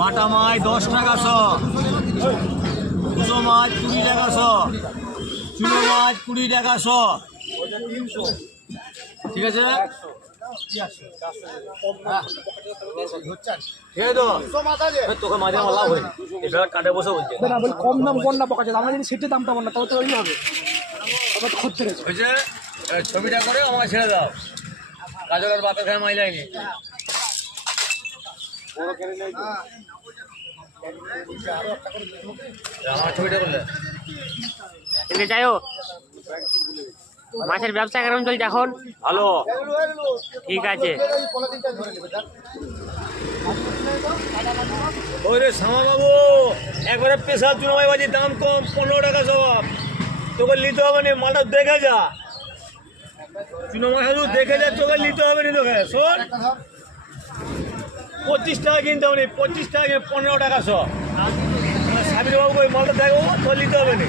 বাটা মাছ দশ টাকা শ। দুশো মাছ কুড়ি টাকা শ। চুনো মাছ কুড়ি টাকা শ। ঠিক আছে? তোকে মাঝে আমার লাভ হয় এবার কাটে বসে বলছে। কম দাম না পকাচ্ছে আমরা যদি সেটা দামটা বল না তাও তো ওই হবে। ছবিটা করে আমাকে ছেড়ে দাও। রাজকের বাপের খায় মাই ছবিটা করলে মাছের ব্যবসা কেমন চলছে এখন? ভালো। ঠিক আছে। ওই রে শ্যামা বাবু একবারে পেশার চুনামাই বাজি দাম কম পনেরো টাকা সব তোকে নিতে হবে না মালটা দেখে যা। চুনামাই দেখে যা তোকে নিতে হবে না তোকে। শোন। পঁচিশ টাকা কিনতে হবে পঁচিশ টাকা পনেরো টাকা সব সাবির বাবুকে ওই মালটা দেখো চলিতে হবে না।